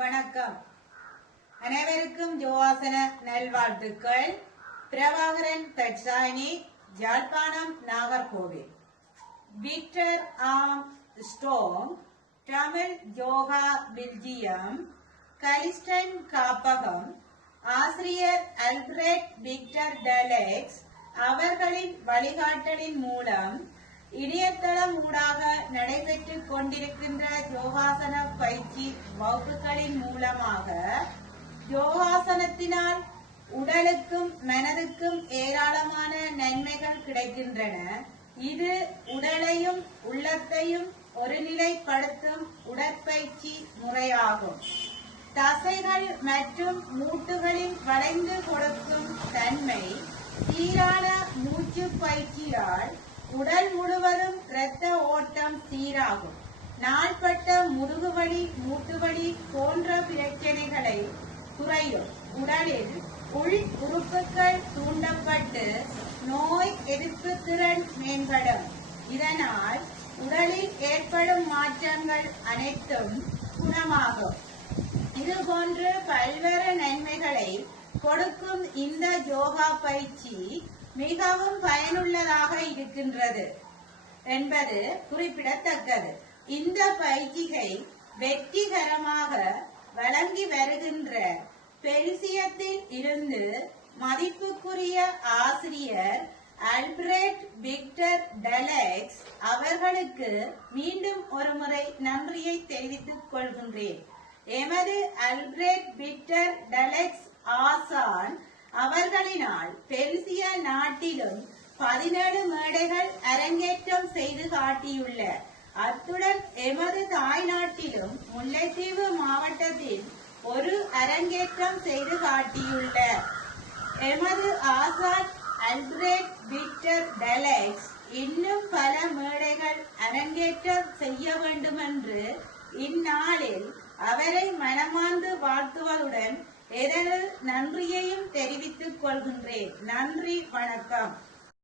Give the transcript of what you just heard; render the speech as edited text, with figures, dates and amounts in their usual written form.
வணக்கம். அனைவருக்கும் யோகாசன நல்வாழ்த்துக்கள். பிரபாகரன் தட்சாயினி, யாழ்ப்பாணம், நாகர்கோவில். விக்டர் ஆம் ஸ்டோங், தமிழ் யோகா பெல்ஜியம், கலிஸ்டன் காப்பகம், ஆசிரியர் அல்பிரட் விக்டர் டலெக்ஸ் அவர்களின் வழிகாட்டலின் மூலம் இணையதளம் ஊடாக நடைபெற்றுக் கொண்டிருக்கின்ற யோகாசன பயிற்சி வகுப்புகளின் மூலமாக யோகாசனத்தினால் உடலுக்கும் மனதுக்கும் ஏராளமான நன்மைகள் கிடைக்கின்றன. இது உடலையும் உள்ளத்தையும் ஒருநிலைப்படுத்தும் உடற்பயிற்சி முறையாகும். தசைகள் மற்றும் மூட்டுகளின் வளைந்து கொடுக்கும் தன்மை, சீரான மூச்சு பயிற்சியால் உடல் முழுவதும் இரத்த ஓட்டம் சீராகும். நாள்பட்ட முதுகுவலி, மூட்டுவலி போன்ற பிரச்சனைகளை குறையும். உடலில் உள் உறுப்புகள் தூண்டப்பட்டு நோய் எதிர்ப்பு திறன் மேம்படும். இதனால் உடலில் ஏற்படும் மாற்றங்கள் அனைத்தும் குணமாகும். இதுபோன்று பல்வேறு நன்மைகளை கொடுக்கும் இந்த யோகா பயிற்சி மிகவும் பயனுள்ளதாக இருக்கின்றது என்பது குறிப்பிடத்தக்கது. இந்த பயிற்சியை வெற்றிகரமாக வழங்கி வருகின்ற பெல்ஜியத்தில் இருந்து மதிப்புக்குரிய ஆசிரியர் அல்பிரட் விக்டர் டலெக்ஸ் அவர்களுக்கு மீண்டும் ஒருமுறை நன்றியை தெரிவித்துக் கொள்கின்றேன். எமது அல்பிரட் விக்டர் டலெக்ஸ் ஆசான் அவர்களினால் பெல்ஜிய நாட்டிலும் 17 மேடைகள் அரங்கேற்றம் செய்து காட்டியுள்ளார். அத்துடன் எமது தாய் நாட்டிலும் முல்லைத்தீவு மாவட்டத்தில் ஒரு அரங்கேற்றம் செய்து காட்டியுள்ளார். எமது ஆசான் அல்பிரட் விக்டர் டலெக்ஸ் இன்னும் பல மேடைகள் அரங்கேற்றம் செய்ய வேண்டும் என்று இந்நாளில் அவரை மனமார்ந்து வாழ்த்துவதுடன் எனது நன்றியையும் தெரிவித்துக் கொள்கின்றேன். நன்றி, வணக்கம்.